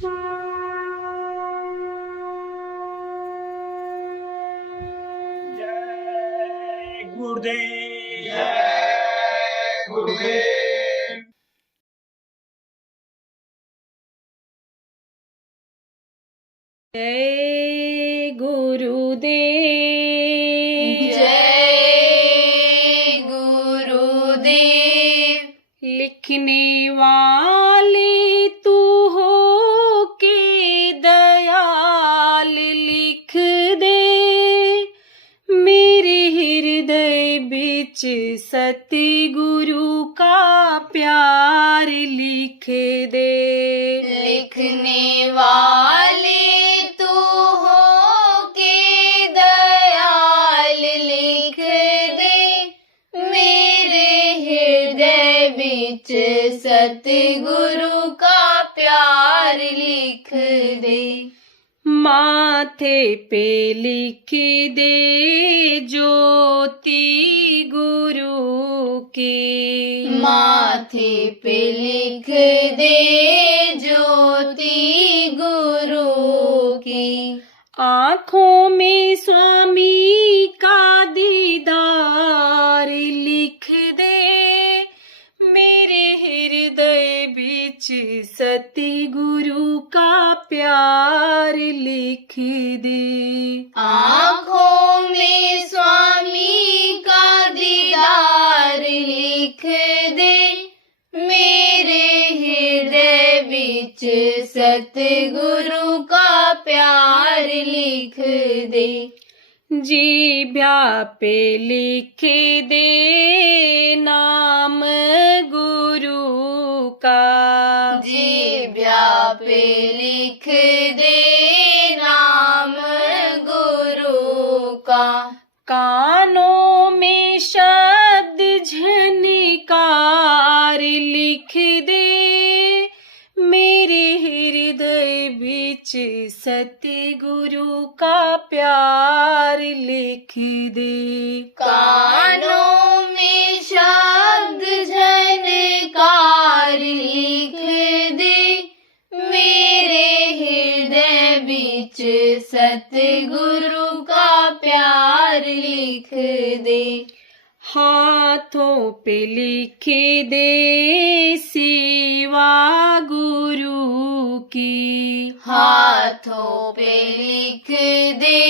जय गुरुदेव। जय गुरुदेव। जय गुरुदेव। जय गुरुदेव। लिखने वाले तू हो के दयाल लिख दे, मेरे हृदय बिच सतगुरु का प्यार लिख दे। लिखने वाले तू हो के दयाल लिख दे, मेरे हृदय बिच सतगुरु का प्यार लिख दे। माथे पे लिख दे ज्योति गुरु की, माथे पे लिख दे ज्योति गुरु की। आँखों में स्वामी का दीदार लिख दे, मेरे हृदय बिच सतगुरु का प्यार लिख दे। आँखों में स्वामी का दीदार लिख दे, मेरे हृदय बिच सतगुरु का प्यार लिख दे। जीभ्या पे लिख दे नाम गुरु का, जीभ्या पे लिख दे नाम गुरु का। कानों में शब्द झनकार लिख दे, मेरे हृदय बिच सतगुरु का प्यार लिख दे। कानों में शब्द झनकार लिख दे, मेरे हृदय बिच सतगुरु का प्यार लिख दे। हाथों पे लिख दे सेवा गुरु की, हाथों पे लिख दे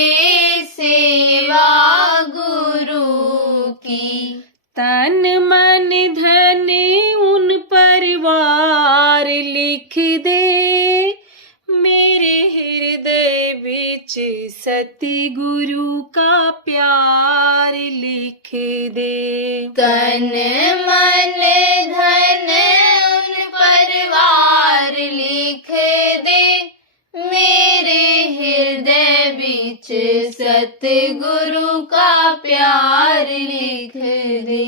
सेवा गुरु की। तन मन धन उन पर वार लिख दे, मेरे हृदय बिच सतगुरु का प्यार लिख दे। तन मन धन उन परिवार लिख दे, मेरे हृदय बिच सतगुरु का प्यार लिख दे।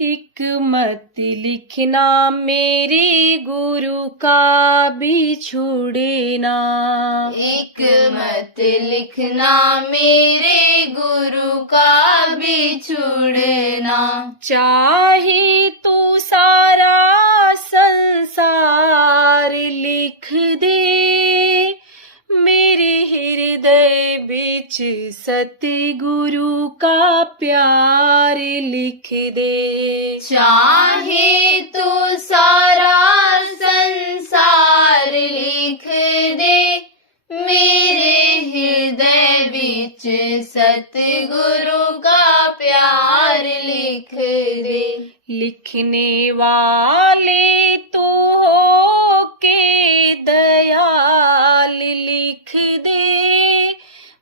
एक मत लिखना मेरे गुरु का बिछुड़ना, एक मत लिखना मेरे गुरु का बिछुड़ना। चाहे तो सारा संसार लिख दे, मेरे हृदय बिच सतगुरु का प्यार लिख दे। चाहे तो सारा संसार लिख दे, मेरे हृदय बिच सतगुरु का प्यार लिख दे। लिखने वाले तू हो के दयाल लिख दे,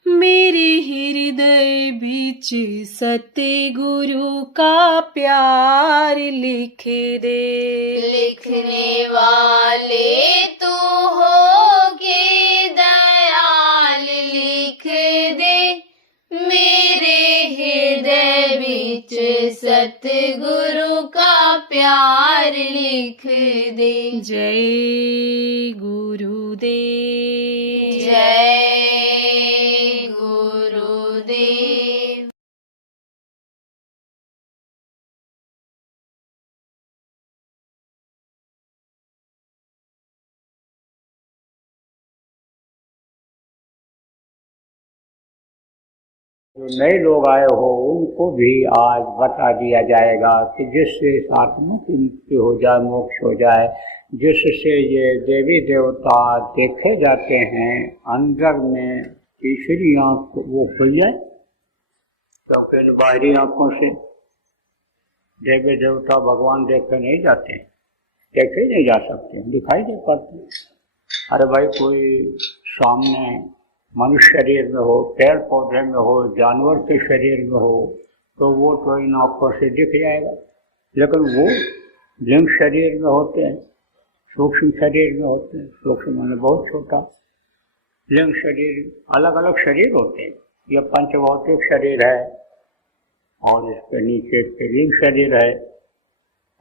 मेरे हृदय बिच सतगुरु का प्यार लिख दे। लिखने वाले तू हो के दयाल लिख दे, मेरे हृदय बिच सतगुरु का प्यार लिख दे। जय गुरुदेव। जय गुरुदेव। जो नए लोग आए हो उनको भी आज बता दिया जाएगा कि जिससे इस आत्मा की मुक्ति हो जाए, मोक्ष हो जाए, जिससे ये देवी देवता देखे जाते हैं अंदर में तीसरी आंख वो खुल जाए, क्योंकि इन बाहरी आंखों से देवी देवता भगवान देखे नहीं जाते, देखे नहीं जा सकते, दिखाई नहीं पड़ते। अरे भाई कोई सामने मनुष्य शरीर में हो, पेड़ पौधे में हो, जानवर के शरीर में हो तो वो तो इन आँखों से दिख जाएगा, लेकिन वो लिंग शरीर में होते हैं, सूक्ष्म शरीर में होते हैं। सूक्ष्म माने बहुत छोटा, लिंग शरीर अलग अलग शरीर होते हैं। यह पंचभौतिक शरीर है और इसके नीचे के लिंग शरीर है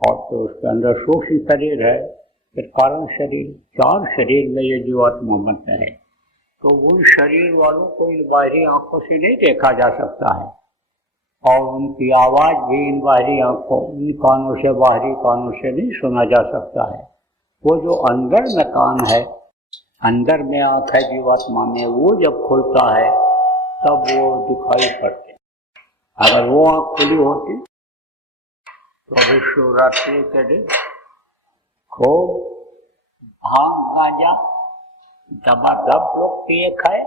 और तो उसके अंदर सूक्ष्म शरीर है, फिर कारण शरीर। 4 शरीर में ये जीवात्मा बनते हैं। तो उन शरीर वालों को इन बाहरी आंखों से नहीं देखा जा सकता है और उनकी आवाज भी इन बाहरी आंखों, इन कानों से, बाहरी कानों से नहीं सुना जा सकता है। वो जो अंदर में कान है, अंदर में आंख है जीवात्मा में, वो जब खुलता है तब वो दिखाई पड़ते। अगर वो आंख खुली होती तो अभी शिवरात्रि के दिन खूब भांग गांजा दबादब लोग पिए खाए,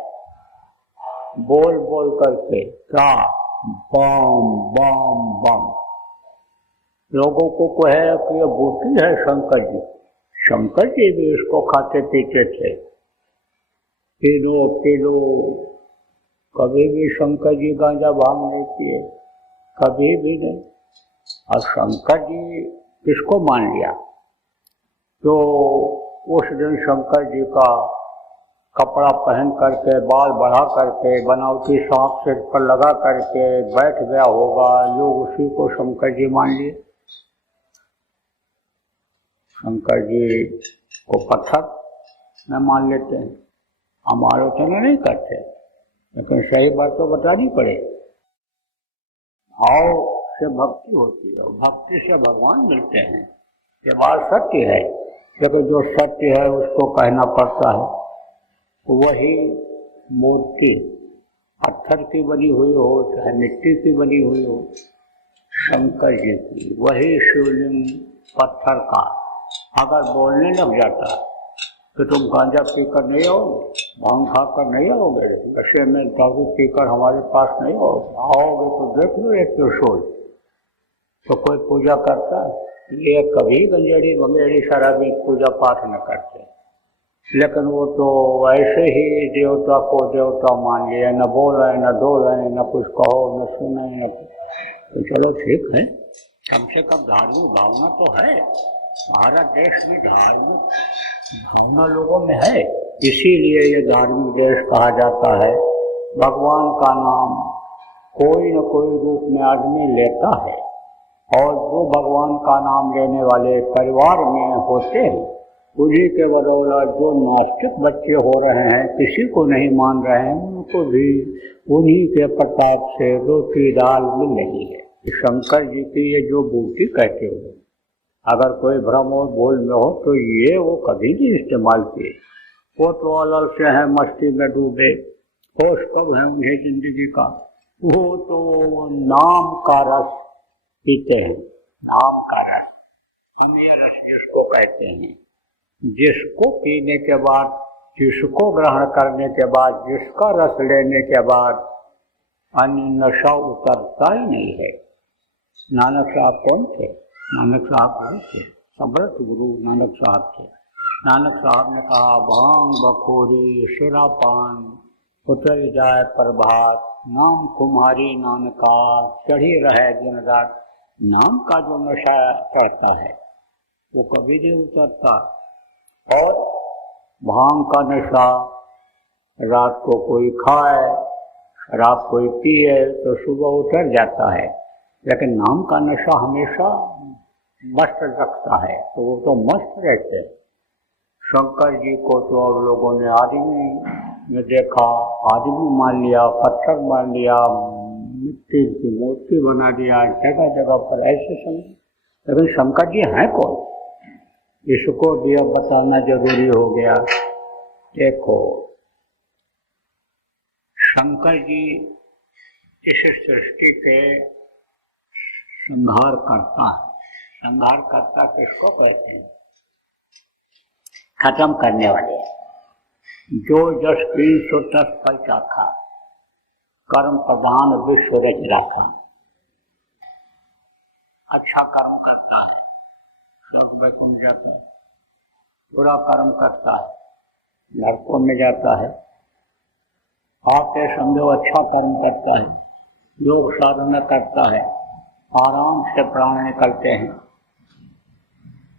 बोल बोल करके क्या बम बम बम। लोगों को कहे कि ये बूटी है शंकर जी, शंकर जी भी इसको खाते पीते थे। पी लो, कभी भी शंकर जी गांजा भांग नहीं पिए, कभी भी नहीं। और शंकर जी किसको मान लिया? तो उस दिन शंकर जी का कपड़ा पहन करके, बाल बढ़ा करके, बनावटी सांप सिर पर लगा करके बैठ गया होगा, लोग उसी को शंकर जी मान लिए। शंकर जी को पत्थर में मान लेते हैं, हम आलोचना नहीं करते, लेकिन सही बात तो बतानी पड़े। भाव से भक्ति होती है, भक्ति से भगवान मिलते हैं, ये बात सत्य है। लेकिन जो सत्य है उसको कहना पड़ता है। वही मूर्ति पत्थर की बनी हुई हो चाहे मिट्टी की बनी हुई हो, शंकर जी की वही शिवलिंग पत्थर का अगर बोलने लग जाता कि तुम गांजा पीकर नहीं आओगे, भांग खाकर नहीं आओगे, नशे में दारू पीकर हमारे पास नहीं आओगे तो देख लो एक त्रिशूल। तो कोई पूजा करता? ये कभी गंजेड़ी बंगेड़ी शराबी पूजा पाठ न करते, लेकिन वो तो ऐसे ही देवता को देवता मान लिया, न बोले न डोले, न कुछ कहो न सुने न। तो चलो ठीक है, कम से कम धार्मिक भावना तो है। भारत देश में धार्मिक भावना लोगों में है, इसीलिए ये धार्मिक देश कहा जाता है। भगवान का नाम कोई न कोई रूप में आदमी लेता है और जो भगवान का नाम लेने वाले परिवार में होते हैं उन्हीं के बदौलत जो नास्तिक बच्चे हो रहे हैं, किसी को नहीं मान रहे हैं, उनको भी उन्हीं के प्रताप से रोटी दाल मिल रही है। शंकर जी की ये जो बूटी कहते हो, अगर कोई भ्रम और भूल में हो तो ये वो कभी नहीं इस्तेमाल किए। वो तो अलग से हैं, मस्ती में डूबे, होश कब है उन्हें जिंदगी का। वो तो नाम का रस पीते हैं, नाम का रस, हम ये रस जिसको कहते हैं, जिसको पीने के बाद, जिसको ग्रहण करने के बाद, जिसका रस लेने के बाद अन्य नशा उतरता ही नहीं है। नानक साहब कौन थे? नानक साहब गुरु थे, समर्थ गुरु नानक साहब थे। नानक साहब ने कहा भांग बखोरी सुरापान उतर जाए प्रभात, नाम कुम्हारी नानका चढ़ी रहे दिन रात। नाम का जो नशा चढ़ता है वो कभी नहीं उतरता। और भांग का नशा रात को कोई खाए, शराब कोई पिए तो सुबह उतर जाता है, लेकिन नाम का नशा हमेशा मस्त रखता है, तो वो तो मस्त रहते हैं। शंकर जी को तो अब लोगों ने आदमी में देखा, आदमी मान लिया, पत्थर मान लिया, मिट्टी की मूर्ति बना दिया, जगह जगह पर ऐसे समझ। लेकिन शंकर जी हैं कौन, इसको भी अब बताना जरूरी हो गया। देखो, शंकर जी इस सृष्टि के संहार करता है। संहार करता किसको कहते हैं? खत्म करने वाले। जो जस कीन सो तस फल चाखा, कर्म प्रधान विश्व रच राखा। अच्छा कर्म करता है, स्वर्ग वैकुंठ जाता है। बुरा कर्म करता है, नरकों में जाता है। आप ये समझो अच्छा कर्म करता है, योग साधना करता है, आराम से प्राण निकलते हैं।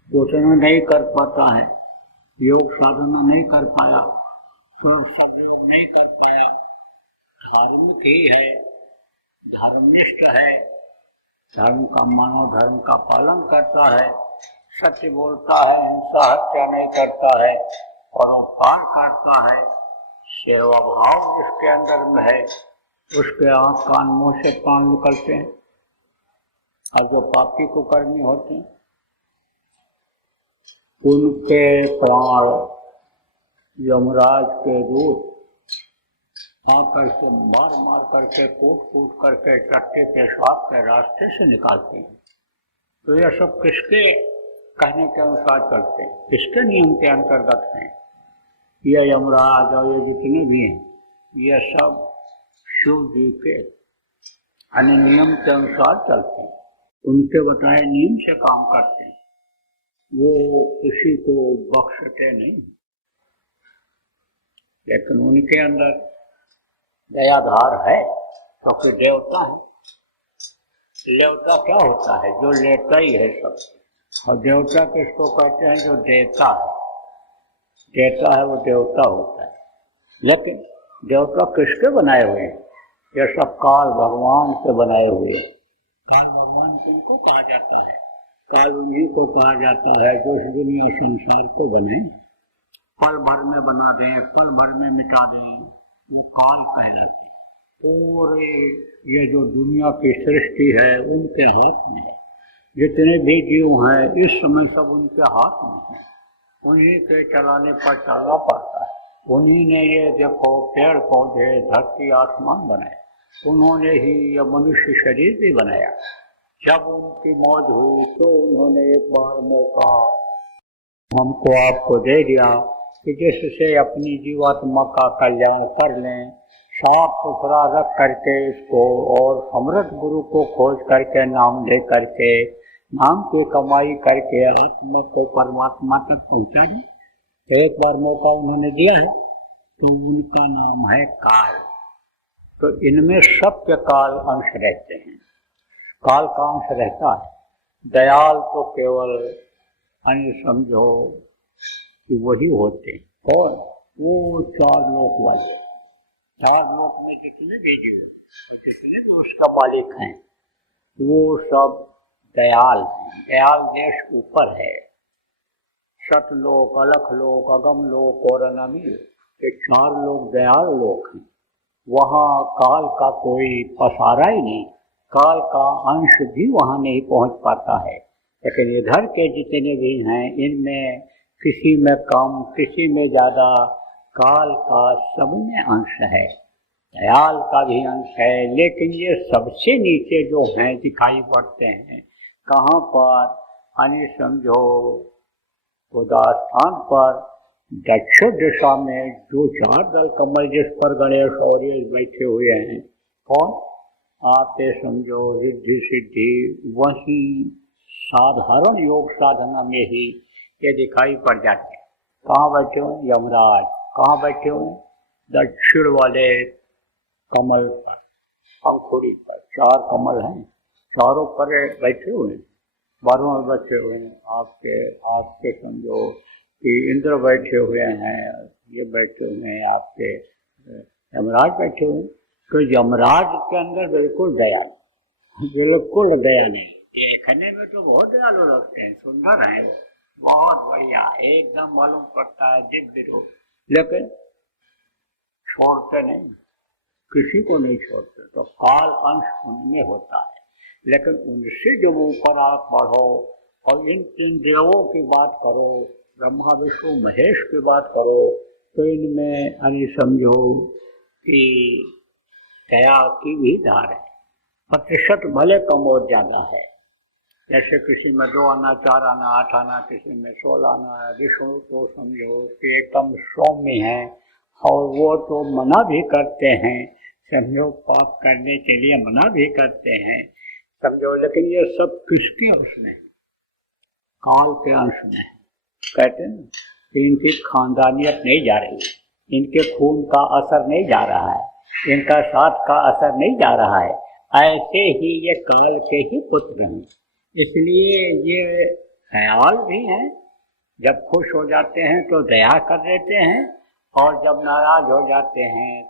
उतना नहीं कर पाता है, योग साधना नहीं कर पाया, सब योग नहीं कर पाया, धर्म की है, धर्मनिष्ठ है, धर्म का मानव धर्म का पालन करता है, सत्य बोलता है, हिंसा हत्या नहीं करता है, परोपकार करता है, सेवा भाव जिसके अंदर में है, उसके आंख कान मुंह से प्राण निकलते हैं। और जो पापी को कर्मी होते हैं उनके प्राण यमराज के दूत आकर के मार मार करके कूट कूट करके टट्टे पेशाब के रास्ते से निकालते हैं। तो यह सब किसके कहने के अनुसार चलते हैं, किसके नियम के अंतर्गत हैं? यह यमराज और ये जितने भी हैं, यह सब शिव जी के अन्य नियम के अनुसार चलते हैं, उनके बताए नियम से काम करते हैं। वो किसी को बख्शते नहीं, लेकिन उनके अंदर दयाधार है, क्योंकि तो देवता है। देवता क्या होता है? जो लेता ही है सब। और देवता किसको कहते हैं? जो देता है। देता है वो देवता होता है। लेकिन देवता किसके बनाए हुए हैं? ये सब काल भगवान से बनाए हुए हैं। काल भगवान किनको कहा जाता है? काल उन्हीं को कहा जाता है जो इस दुनिया संसार को बनाए, पल भर में बना दें, पल भर में मिटा दें, वो काल कहलाते। पूरे ये जो दुनिया की सृष्टि है उनके हाथ में है। जितने भी जीव हैं इस समय सब उनके हाथ में है। उन्हीं के चलाने पर चलना पड़ता है। उन्हीं ने ये देखो पेड़ पौधे धरती आसमान बनाए, उन्होंने ही ये मनुष्य शरीर भी बनाया। जब उनकी मौज हुई तो उन्होंने एक बार मौका हमको आपको दे दिया कि जिससे अपनी जीवात्मा का कल्याण कर लें, साफ सुथरा रख करके इसको और समृद्ध गुरु को खोज करके नाम दे करके नाम की कमाई करके आत्मा को परमात्मा तक पहुंचा दें। एक बार मौका उन्होंने दिया है, तो उनका नाम है काल। तो इनमें सत्य काल अंश रहते हैं, काल का अंश रहता है। दयाल तो केवल अन्य समझो कि वही होते हैं। और वो चार लोक वाले, चार लोक में जितने भी जीव और जितने भी उसका मालिक हैं वो सब दयाल हैं। दयाल देश ऊपर है, सतलोक, अलख लोक, अगम लोक और अनामी, ये चार लोग दयाल लोक हैं। वहाँ काल का कोई पसारा ही नहीं, काल का अंश भी वहाँ नहीं पहुँच पाता है। लेकिन इधर के जितने भी हैं इनमें किसी में कम किसी में ज़्यादा काल का सब में अंश है, दयाल का भी अंश है। लेकिन ये सबसे नीचे जो हैं दिखाई पड़ते हैं कहाँ पर? यानी समझो उदास्थान पर दक्षिण दिशा में जो चार दल कमल जिस पर गणेश और ये बैठे हुए हैं, कौन? आप ये समझो रिद्धि सिद्धि, वही साधारण योग साधना में ही ये दिखाई पड़ जाते हैं। कहाँ बैठे हुए? यमराज। कहाँ बैठे हुए? दक्षिण वाले कमल पर, पंखुड़ी पर। चार कमल हैं, चारों पर बैठे हुए हैं, बारों में बैठे हुए हैं। आपके समझो कि इंद्र बैठे हुए हैं, ये बैठे हुए हैं, आपके यमराज बैठे हुए हैं। तो यमराज के अंदर बिल्कुल दया नहीं, बिल्कुल दया नहीं। देखने में तो बहुत दयालु लगते हैं, सुंदर है वो, बहुत बढ़िया, एकदम मालूम पड़ता है दिव्य रूप, लेकिन छोड़ते नहीं, किसी को नहीं छोड़ते। तो काल अंश उनमें होता है, लेकिन उनसे जब ऊपर आप बढ़ो और इन तीन देवों की बात करो, ब्रह्मा विष्णु महेश की बात करो, तो इनमें यानी समझो कि दया की भी धार है। प्रतिशत भले कम और ज्यादा है, जैसे किसी में 2 आना 4 आना 8 आना, किसी में 16 आना है। विष्णु तो समझो कि एकदम सौम्य है और वो तो मना भी करते हैं, समझो पाप करने के लिए मना भी करते हैं समझो। लेकिन ये सब किसके अंश में है? काल के अंश में है। कहते हैं कि इनकी खानदानियत नहीं जा रही, इनके खून का असर नहीं जा रहा है, इनका साथ का असर नहीं जा रहा है। ऐसे ही ये काल के ही पुत्र हैं, इसलिए ये ख्याल भी हैं। जब खुश हो जाते हैं तो दया कर देते हैं, और जब नाराज हो जाते हैं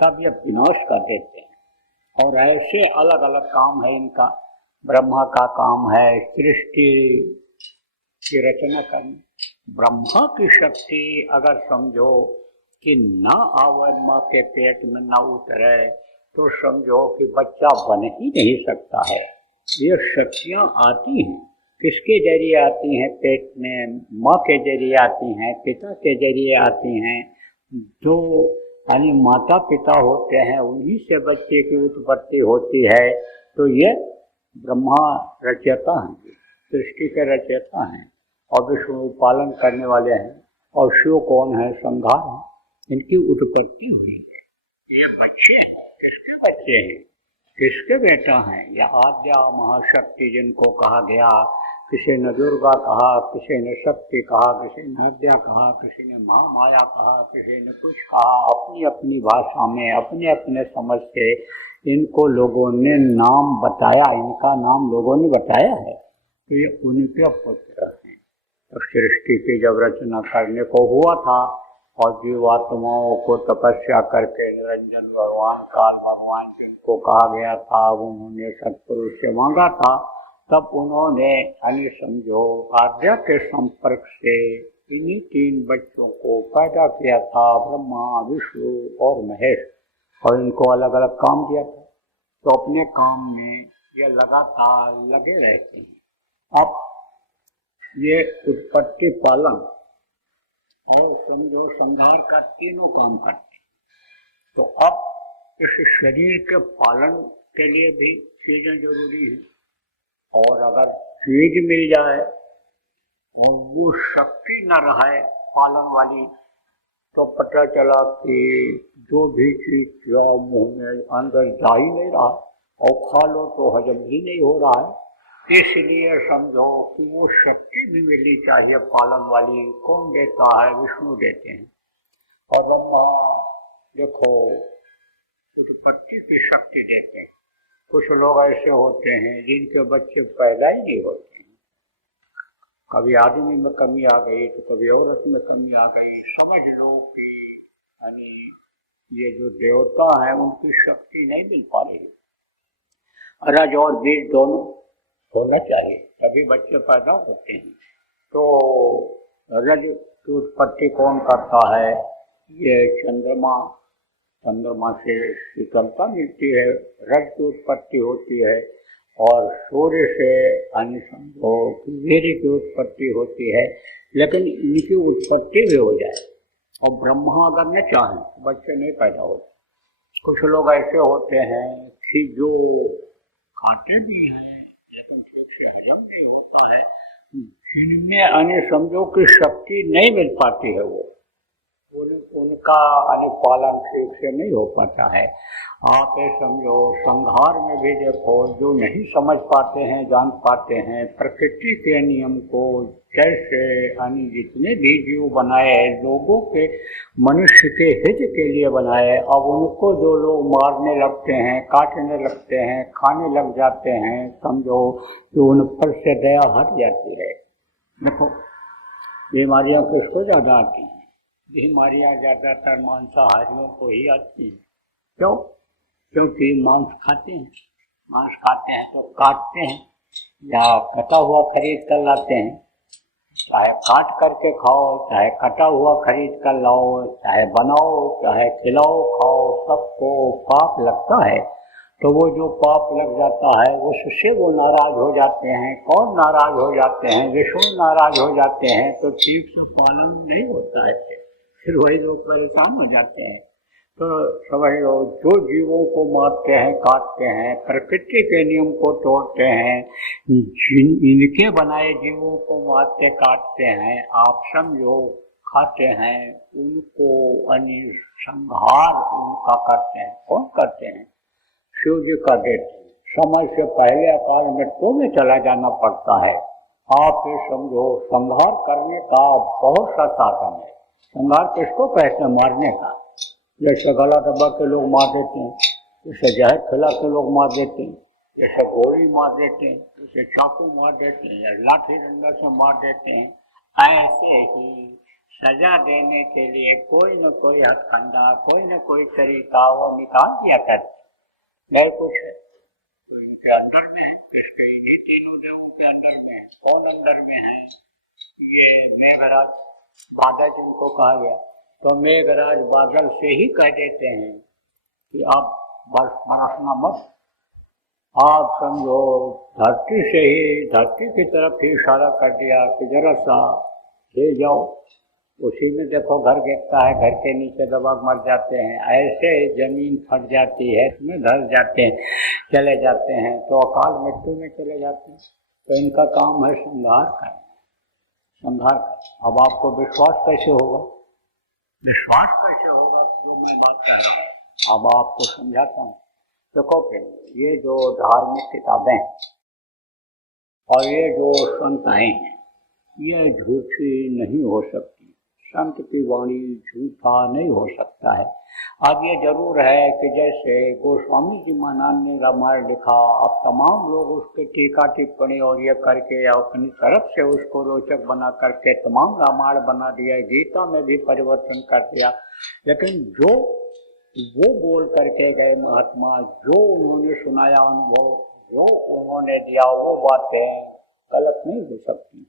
तब ये विनाश कर देते हैं। और ऐसे अलग अलग काम है इनका। ब्रह्मा का काम है सृष्टि की रचना करनी। ब्रह्मा की शक्ति अगर समझो कि न आवे माँ के पेट में न उतरे तो समझो कि बच्चा बन ही नहीं सकता है। ये शक्तियाँ आती हैं, किसके जरिए आती हैं? पेट में माँ के जरिए आती हैं, पिता के जरिए आती हैं। जो यानी माता पिता होते हैं उन्हीं से बच्चे की उत्पत्ति होती है। तो ये ब्रह्मा रचयिता हैं, सृष्टि के रचयिता हैं, और विष्णु पालन करने वाले हैं, और शिव कौन है? संहार है। इनकी उत्पत्ति हुई है। ये बच्चे हैं, किसके बच्चे हैं? किसके बेटा हैं? या आद्या महाशक्ति जिनको कहा गया, किसी ने दुर्गा कहा, किसी ने शक्ति कहा, किसी ने आद्या कहा, किसी ने महामाया कहा, किसी ने कुछ कहा। अपनी अपनी भाषा में अपने अपने समझ से इनको लोगों ने नाम बताया, इनका नाम लोगों ने बताया है। तो ये उनके पुत्र हैं। तो सृष्टि की जब रचना करने को हुआ था और जीवात्माओं को तपस्या करके निरंजन भगवान, काल भगवान जिनको कहा गया था, उन्होंने सत्पुरुष से मांगा था, तब उन्होंने यानी समझो आद्या के संपर्क से इन्हीं 3 बच्चों को पैदा किया था, ब्रह्मा, विष्णु और महेश, और इनको अलग अलग काम दिया था। तो अपने काम में ये लगातार लगे रहते हैं। अब ये उत्पत्ति पालन और समझो संहार का तीनों काम करते हैं। तो अब इस शरीर के पालन के लिए भी चीजें जरूरी हैं, और अगर चीज मिल जाए और वो शक्ति न रहे पालन वाली, तो पता चला कि जो भी चीज मुंह में अंदर जा ही नहीं रहा, और खा लो तो हजम ही नहीं हो रहा है। इसलिए समझो कि वो शक्ति भी मिलनी चाहिए पालन वाली। कौन देता है? विष्णु देते हैं। और ब्रह्मा देखो उत्पत्ति की शक्ति देते हैं। कुछ लोग ऐसे होते हैं जिनके बच्चे पैदा ही नहीं होते हैं। कभी आदमी में कमी आ गई तो कभी औरत में कमी आ गई। समझ लो कि यानी ये जो देवता है उनकी शक्ति नहीं मिल पा रही। रज और बीज दोनों होना चाहिए तभी बच्चे पैदा होते हैं। तो रज की उत्पत्ति कौन करता है? ये चंद्रमा से शीतलता मिलती है, रज की उत्पत्ति होती है, और सूर्य से यानी समझो वीर्य की उत्पत्ति होती है। लेकिन इनकी उत्पत्ति भी हो जाए और ब्रह्मा अगर न चाहें तो बच्चे नहीं पैदा होते। कुछ लोग ऐसे होते हैं कि जो खाते भी हैं लेकिन ठीक से हजम नहीं होता है, जिनमें यानी समझो कि शक्ति नहीं मिल पाती है, वो उनका यानी पालन ठीक से नहीं हो पाता है। आप ये समझो संहार में भी देखो, जो नहीं समझ पाते हैं, जान पाते हैं प्रकृति के नियम को, जैसे यानी जितने भी जीव बनाए लोगों के मनुष्य के हित के लिए बनाए, अब उनको जो लोग मारने लगते हैं, काटने लगते हैं, खाने लग जाते हैं, समझो कि उन पर से दया हट जाती है। देखो बीमारियां किसको ज्यादा आती हैं? बीमारियां ज्यादातर मांसाहारियों को ही आती हैं। क्यों? क्योंकि मांस खाते हैं तो काटते हैं या कटा हुआ खरीद कर लाते हैं। चाहे काट करके खाओ, चाहे कटा हुआ खरीद कर लाओ, चाहे बनाओ, चाहे खिलाओ, खाओ, सबको पाप लगता है। तो वो जो पाप लग जाता है उससे वो नाराज हो जाते हैं। कौन नाराज हो जाते हैं? विष्णु नाराज हो जाते हैं। तो ठीक से पालन नहीं होता है, फिर वही लोग परेशान हो जाते हैं। तो समझ लो, जो जीवों को मारते हैं, काटते हैं, प्रकृति के नियम को तोड़ते हैं, इनके बनाए जीवों को मारते काटते हैं, आप समझो खाते हैं, उनको संहार उनका करते हैं। कौन करते हैं? शिव जी का देते हैं। समय से पहले अकाल मृत्यु में चला जाना पड़ता है। आप ये समझो, संहार करने का बहुत सा साधन है। संहार किसको कहते हैं? मारने का। जैसे गला दबा के लोग मार देते हैं, जैसे जहर खिला के लोग मार देते हैं, जैसे गोली मार देते हैं, जैसे चाकू मार देते हैं, या लाठी डंडा से मार देते हैं, ऐसे ही सजा देने के लिए कोई न कोई हथकंडा, कोई न कोई तरीका वो निकाल दिया करते। नहीं कुछ है तो इनके अंदर में है, किसके? इन्हीं तीनों देवों के अंदर में है। कौन अंदर में है? ये मेघराज बादल जिनको कहा गया, तो मेघराज बादल से ही कह देते हैं कि आप बरसना मत, आप समझो धरती से ही, धरती की तरफ ही इशारा कर दिया कि जरा सा ले जाओ। उसी में देखो घर गिरता है, घर के नीचे दबा मर जाते हैं, ऐसे जमीन फट जाती है, इसमें धस जाते हैं, चले जाते हैं, तो अकाल मृत्यु में चले जाते हैं। तो इनका काम है संहार करना, संहार करना। अब आपको विश्वास कैसे होगा? विश्वास कैसे होगा जो मैं बात कर रहा हूँ? अब आपको समझाता हूँ। देखो फिर, ये जो धार्मिक किताबें और ये जो संताएं हैं, ये झूठी नहीं हो सकती। संत की वाणी झूठा नहीं हो सकता है। अब ये जरूर है कि जैसे गोस्वामी जी महाराज ने रामायण लिखा, अब तमाम लोग उसके टीका टिप्पणी और ये करके या अपनी तरफ से उसको रोचक बना करके तमाम रामायण बना दिया, गीता में भी परिवर्तन कर दिया। लेकिन जो वो बोल करके गए महात्मा, जो उन्होंने सुनाया अनुभव, जो उन्होंने दिया, वो बातें गलत नहीं हो सकती।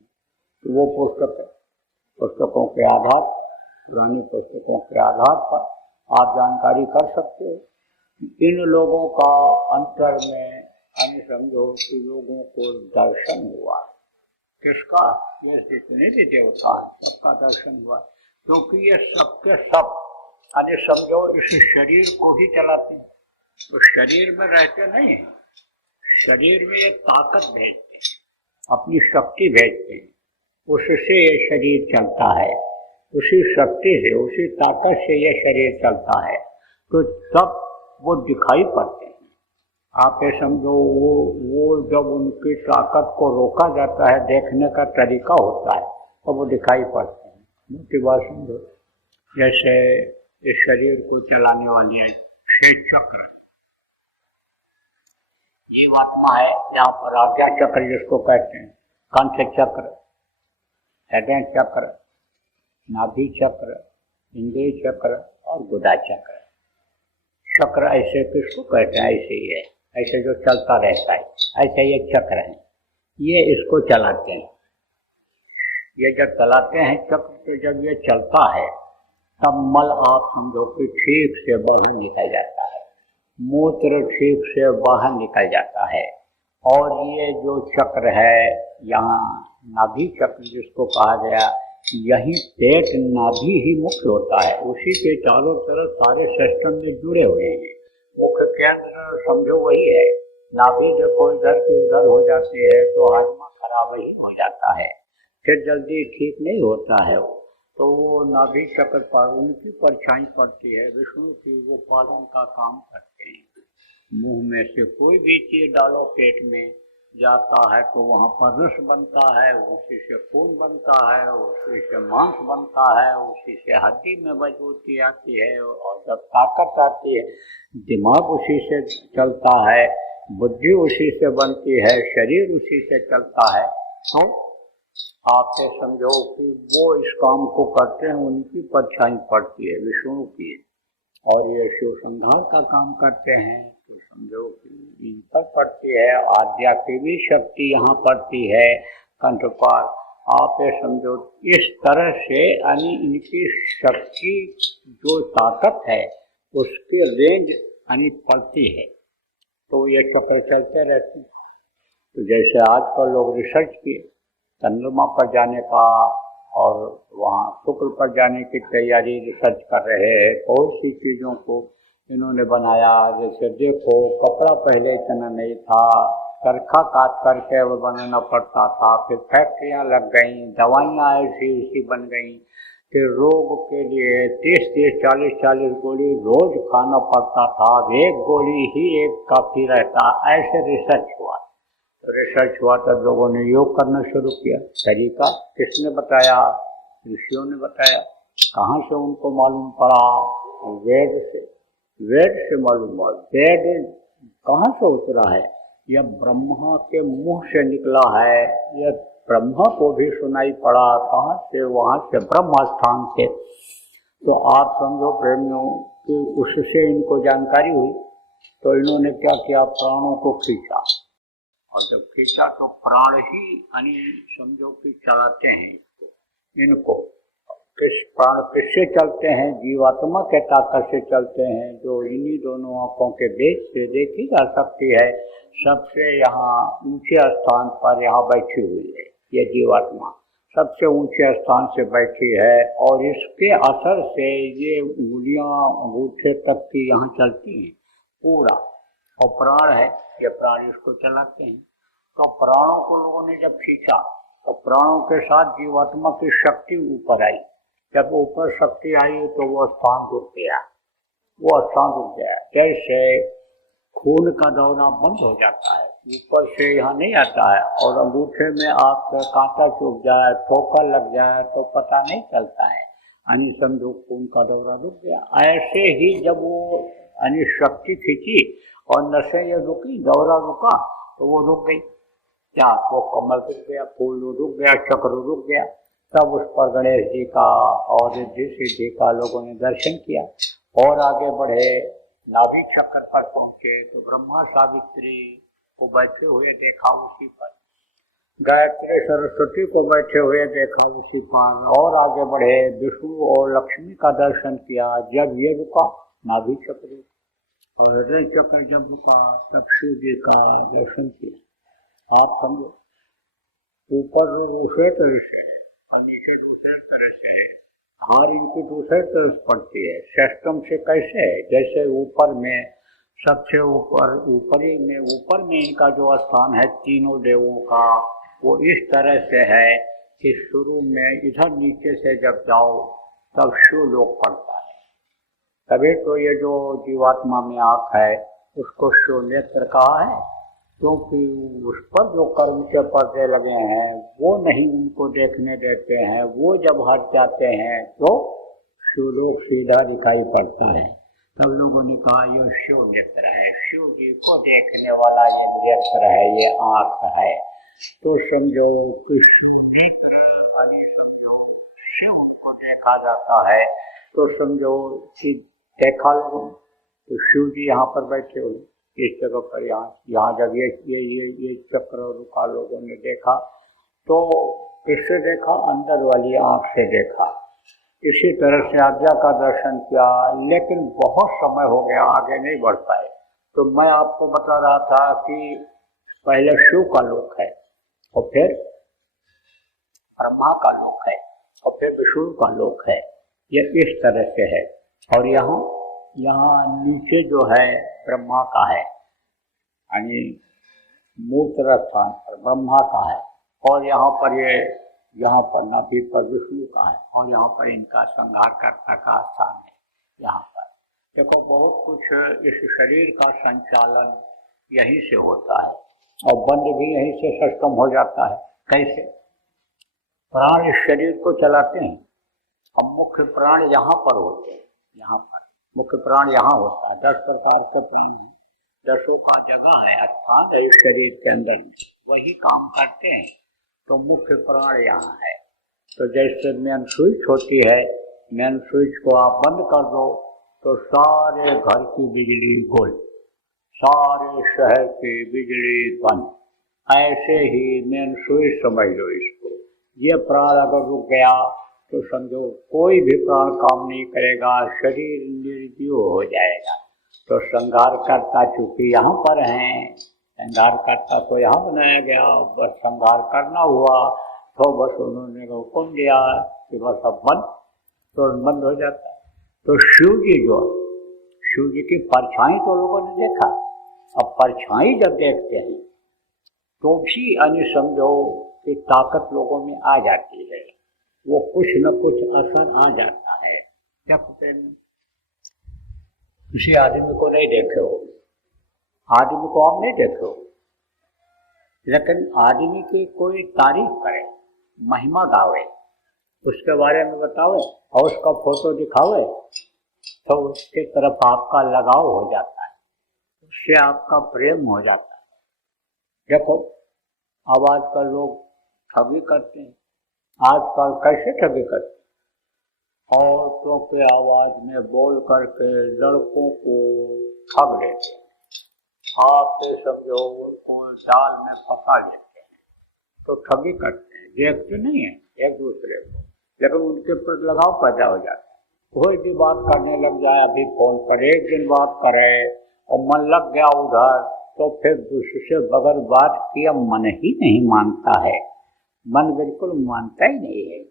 तो वो पुस्तकों के आधार, पुरानी पुस्तकों के आधार पर आप जानकारी कर सकते हो। इन लोगों का अंतर में समझो कि लोगों को दर्शन हुआ। किसका? ये जितने भी देवता हैं सबका दर्शन हुआ, क्योंकि ये सबके सब समझो इस शरीर को ही चलाते हैं। तो शरीर में रहते नहीं हैं, शरीर में ये ताकत भेजते हैं, अपनी शक्ति भेजते हैं, उससे ये शरीर चलता है, उसी शक्ति से, उसी ताकत से ये शरीर चलता है। तो तब वो दिखाई पड़ते हैं। आप ये समझो, वो जब उनकी ताकत को रोका जाता है, देखने का तरीका होता है, तो वो दिखाई पड़ते हैं। मोटी बात समझो, जैसे इस शरीर को चलाने वाली है श्वेत चक्र, जीवात्मा है, यहाँ पर आज्ञा चक्र जिसको कहते हैं, कंठ चक्र, हृदय चक्र, नाभि चक्र, इंद्रिय चक्र और गुदा चक्र। चक्र ऐसे किसको कहते हैं? ऐसे ही है, ऐसे जो चलता रहता है, ऐसे ये चक्र है, ये इसको चलाते हैं। ये जब चलाते हैं चक्र को, जब ये चलता है तब मल आप समझो कि ठीक से बाहर निकल जाता है, मूत्र ठीक से बाहर निकल जाता है। और ये जो चक्र है, यहाँ नाभि चक्र जिसको कहा गया, यही पेट नाभि ही मुख्य होता है, उसी के चारों तरफ सारे सिस्टम में जुड़े हुए हैं। मुख्य केंद्र समझो वही है। नाभि देखो इधर की उधर हो जाती है तो हाजमा खराब ही हो जाता है, फिर जल्दी ठीक नहीं होता है। तो वो नाभि चक्र पर उनकी परछाई पड़ती है, विष्णु की वो पालन का काम करते हैं। मुंह में से कोई भी चीज डालो पेट में जाता है तो वहाँ पर रस बनता है, उसी से खून बनता है, उसी से मांस बनता है, उसी से हड्डी में मजबूती आती है, और जब ताकत आती है दिमाग उसी से चलता है, बुद्धि उसी से बनती है, शरीर उसी से चलता है। तो आप ये समझो कि वो इस काम को करते हैं, उनकी परछाई पड़ती है विष्णु की, और ये शिव संहार का काम करते हैं तो समझो कि इन पर पड़ती है। आद्या की भी शक्ति यहाँ पड़ती है कंठ पर। आप ये समझो इस तरह से यानी इनकी शक्ति जो ताकत है उसके रेंज यानी पड़ती है, तो ये चक्र चलते रहते हैं। तो जैसे आजकल लोग रिसर्च किए चंद्रमा पर जाने का, और वहाँ शुक्ल पर जाने की तैयारी रिसर्च कर रहे हैं। बहुत सी चीज़ों को इन्होंने बनाया, जैसे देखो कपड़ा पहले इतना नहीं था, चरखा काट करके वो बनाना पड़ता था, फिर फैक्ट्रियाँ लग गई, दवाइयाँ ऐसी ऐसी बन गई, फिर रोग के लिए 30-30, 40-40 गोली रोज खाना पड़ता था, एक गोली ही एक काफी रहता, ऐसे रिसर्च हुआ। तो रिसर्च हुआ तो लोगों ने योग करना शुरू किया। तरीका किसने बताया? ऋषियों ने बताया। कहाँ से उनको मालूम पड़ा? वेद से। वेद से मालूम हुआ। वेद कहाँ से उतरा है? यह ब्रह्मा के मुंह से निकला है, यह ब्रह्मा को भी सुनाई पड़ा। कहाँ से? वहाँ से, ब्रह्म स्थान से। तो आप समझो प्रेमियों कि उससे इनको जानकारी हुई, तो इन्होंने क्या किया? प्राणों को खींचा, और जब खींचा तो प्राण ही यानी समझो कि चलाते हैं इनको। किस प्राण किससे चलते हैं? जीवात्मा के ताकत से चलते हैं, जो इन्हीं दोनों आंखों के बीच से देखी जा सकती है। सबसे यहाँ ऊंचे स्थान पर यहाँ बैठी हुई है ये जीवात्मा, सबसे ऊंचे स्थान से बैठी है, और इसके असर से ये उंगलियां अंगूठे तक की यहाँ चलती हैं पूरा। और प्राण है, ये प्राण इसको चलाते हैं। तो प्राणों को लोगों ने जब खींचा तो प्राणों के साथ जीवात्मा की शक्ति ऊपर आई। जब ऊपर शक्ति आई तो वो स्थान रुक गया, वो स्थान रुक गया। जैसे खून का दौरा बंद हो जाता है, ऊपर से यहाँ नहीं आता है, और अंगूठे में आप कांटा चुभ जाए, ठोकर लग जाए तो पता नहीं चलता है, यानी समझो खून का दौरा रुक गया। ऐसे ही जब वो यानी शक्ति खींची और नसें ये रुकी, दौरा रुका, तो वो रुक गई। क्या? वो कमल रुक गया, फूल रुक गया, चक्र रुक गया। तब उस पर गणेश जी का और रिद्धि सिद्धि का लोगों ने दर्शन किया और आगे बढ़े। नाभि चक्र पर पहुंचे तो ब्रह्मा सावित्री को बैठे हुए देखा उसी पर, गायत्री सरस्वती को बैठे हुए देखा उसी पर, और आगे बढ़े विष्णु और लक्ष्मी का दर्शन किया। जब ये रुका नाभि चक्र और हृदय चक्र जब रुका, तब शिव जी का दर्शन किया। आप समझो, ऊपर दूसरे तरह से है और नीचे दूसरे तरह से है, हार इनकी दूसरे तरह से पड़ती है। सिस्टम से कैसे है? जैसे ऊपर में सबसे ऊपर ऊपर में इनका जो स्थान है तीनों देवों का, वो इस तरह से है कि शुरू में इधर नीचे से जब जाओ तब शिव लोक पड़ता है। तभी तो ये जो जीवात्मा में आँख है उसको शिव नेत्र कहा है, क्योंकि उस पर जो कर्म के पर्दे लगे हैं वो नहीं उनको देखने देते हैं। वो जब हट जाते हैं तो शिवलोक सीधा दिखाई पड़ता है। तब लोगों ने कहा ये शिव नेत्र है, शिव जी को देखने वाला ये नेत्र है, ये आँख है। तो समझो कि शिव नेत्र समझो शिव को देखा जाता है। तो समझो कि देखा लोगों तो शिव जी यहाँ पर बैठे हुए इस जगह पर, यहाँ जब ये चक्र रुका लोगों ने देखा तो किससे देखा? अंदर वाली आँख से देखा। इसी तरह से आज्ञा का दर्शन किया, लेकिन बहुत समय हो गया, आगे नहीं बढ़ पाए। तो मैं आपको बता रहा था कि पहले शिव का लोक है और फिर ब्रह्मा का लोक है और फिर विष्णु का लोक है। ये इस तरह से है। और यहाँ नीचे जो है ब्रह्मा का है, यानी मूत्र स्थान पर ब्रह्मा का है, और यहाँ पर नाभि पर विष्णु का है, और यहाँ पर इनका संहारकर्ता का स्थान है। यहाँ पर देखो बहुत कुछ इस शरीर का संचालन यहीं से होता है और बंद भी यहीं से सिस्टम हो जाता है। कैसे? प्राण इस शरीर को चलाते हैं। अब मुख्य प्राण यहाँ पर होते हैं, यहाँ पर मुख्य प्राण यहाँ होता है। 10 प्रकार के प्राण हैं, 10 का जगह है अर्थात शरीर के अंदर वही काम करते हैं। तो मुख्य प्राण यहाँ है। तो जैसे मेन स्विच होती है, मेन स्विच को आप बंद कर दो तो सारे घर की बिजली गुल, सारे शहर की बिजली बंद। ऐसे ही मेन स्विच समझ लो इसको। ये प्राण अगर रुक गया तो समझो कोई भी प्राण काम नहीं करेगा, शरीर निर्जीव हो जाएगा। तो संहारकर्ता चूंकि यहाँ पर हैं, संहारकर्ता को यहाँ बनाया गया, बस संहार करना हुआ तो बस उन्होंने हुक्म दिया कि बस अब बंद हो जाता है। तो शिव जी की परछाई तो लोगों ने देखा। अब परछाई जब देखते हैं तो भी समझो कि ताकत लोगों में आ जाती है, वो कुछ न कुछ असर आ जाता है। क्या कहते हैं, किसी आदमी को नहीं देखे हो, आदमी को आप नहीं देखे हो, लेकिन आदमी की कोई तारीफ करे, महिमा गावे, उसके बारे में बताओ और उसका फोटो दिखावे, तो उसके तरफ आपका लगाव हो जाता है, उससे आपका प्रेम हो जाता है। देखो अब आजकल लोग ठगी करते हैं, आजकल कैसे ठगी करते हैं, औरतों के आवाज में बोल करके लड़कों को ठग लेते हैं, आपके समझो उनको जाल में फंसा लेते हैं। तो ठगी करते हैं, देखते नहीं है एक दूसरे को, लेकिन उनके पर लगाव पैदा हो जाता है। कोई भी बात करने लग जाए, अभी फोन करे, एक दिन बात करे और मन लग गया उधर, तो फिर दूसरे बगैर बात किया मन ही नहीं मानता है, मन बिल्कुल मानता ही नहीं है।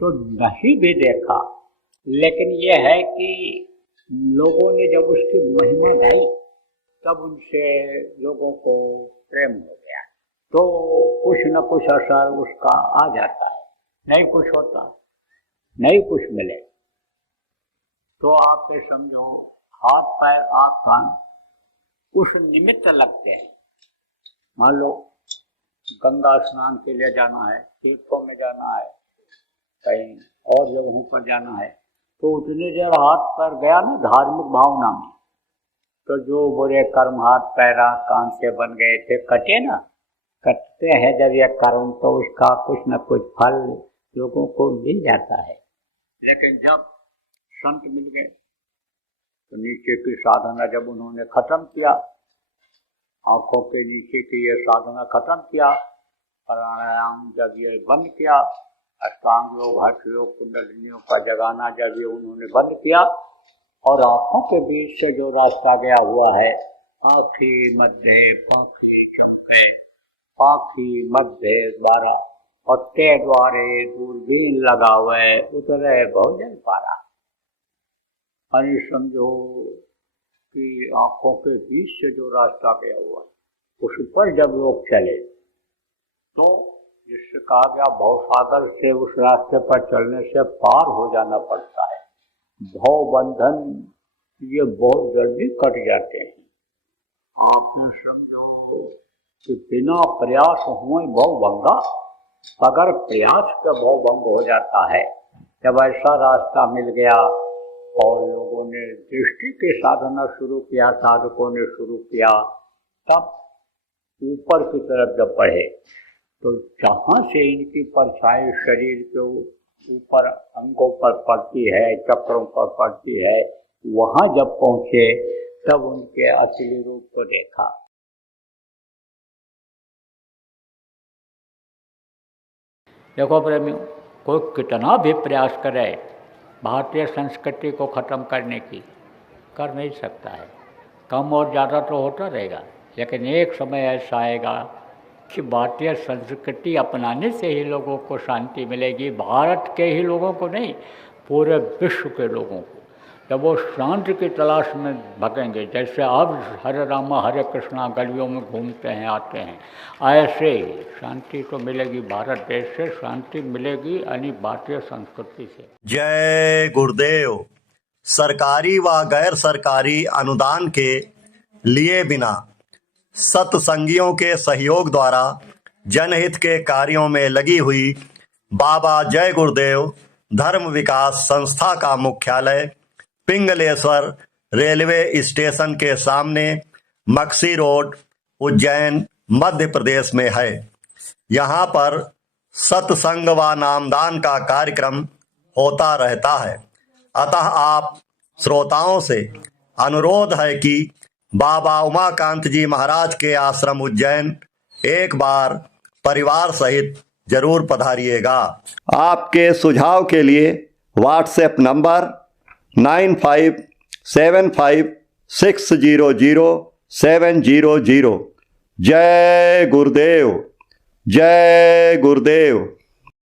तो नहीं भी देखा, लेकिन यह है कि लोगों ने जब उसकी महिमा गाई तब उनसे लोगों को प्रेम हो गया, तो कुछ न कुछ असर उसका आ जाता है। नहीं कुछ होता, नहीं कुछ मिले तो आप समझो हाथ पैर आँख कान उस निमित्त लगते हैं। मान लो गंगा स्नान के लिए जाना है, तीर्थों में जाना है, कहीं और जगहों पर जाना है, तो उतनी देर हाथ पैर गया ना धार्मिक भावना में, तो जो बुरे कर्म हाथ पैर आँख कान से बन गए थे कटे ना, कटते हैं जब यह कर्म तो उसका कुछ न कुछ फल लोगों को मिल जाता है। लेकिन जब संत मिल गए तो नीचे की साधना जब उन्होंने खत्म किया, आंखों के नीचे की ये साधना खत्म किया, प्राणायाम जब ये बंद किया, अष्टांग योग हठ योग कुंडलिनियों का जगाना जब ये उन्होंने बंद किया, और आंखों के बीच से जो रास्ता गया हुआ है, आँखी मध्य पाखी चमके, पाखी मध्य द्वारा पत्ते द्वारे दूरबीन लगावे उतरे भोजन पारा। अरे समझो कि आंखों के बीच से जो रास्ता गया हुआ है उस पर जब लोग चले तो जिससे कहा गया भवसागर से उस रास्ते पर चलने से पार हो जाना पड़ता है। भव बंधन ये बहुत जल्दी कट जाते हैं। आपने समझो कि बिना प्रयास हुए भव भंगा, अगर प्रयास का भव भंग हो जाता है। जब ऐसा रास्ता मिल गया और लोगों ने दृष्टि के साधना शुरू किया, साधकों ने शुरू किया, तब ऊपर की तरफ जब बढ़े तो जहाँ से इनकी परछाई शरीर के ऊपर अंगों पर पड़ती है, चक्रों पर पड़ती है, वहाँ जब पहुँचे तब उनके असली रूप को देखा। देखो प्रेमियों, कोई कितना भी प्रयास करे भारतीय संस्कृति को ख़त्म करने की, कर नहीं सकता है। कम और ज़्यादा तो होता रहेगा, लेकिन एक समय ऐसा आएगा कि भारतीय संस्कृति अपनाने से ही लोगों को शांति मिलेगी। भारत के ही लोगों को नहीं, पूरे विश्व के लोगों को। जब वो शांति की तलाश में भगेंगे, जैसे अब हरे रामा हरे कृष्णा गलियों में घूमते हैं आते हैं, ऐसे ही शांति तो मिलेगी। भारत देश से शांति मिलेगी यानी भारतीय संस्कृति से। जय गुरुदेव। सरकारी व गैर सरकारी अनुदान के लिए बिना सत्संगियों के सहयोग द्वारा जनहित के कार्यों में लगी हुई बाबा जय गुरुदेव धर्म विकास संस्था का मुख्यालय पिंगलेश्वर रेलवे स्टेशन के सामने मक्सी रोड, उज्जैन, मध्य प्रदेश में है। यहाँ पर सत्संग व नामदान का कार्यक्रम होता रहता है। अतः आप श्रोताओं से अनुरोध है कि बाबा उमाकांत जी महाराज के आश्रम उज्जैन एक बार परिवार सहित जरूर पधारिएगा। आपके सुझाव के लिए व्हाट्सएप नंबर 9575600700। जय गुरुदेव, जय गुरुदेव।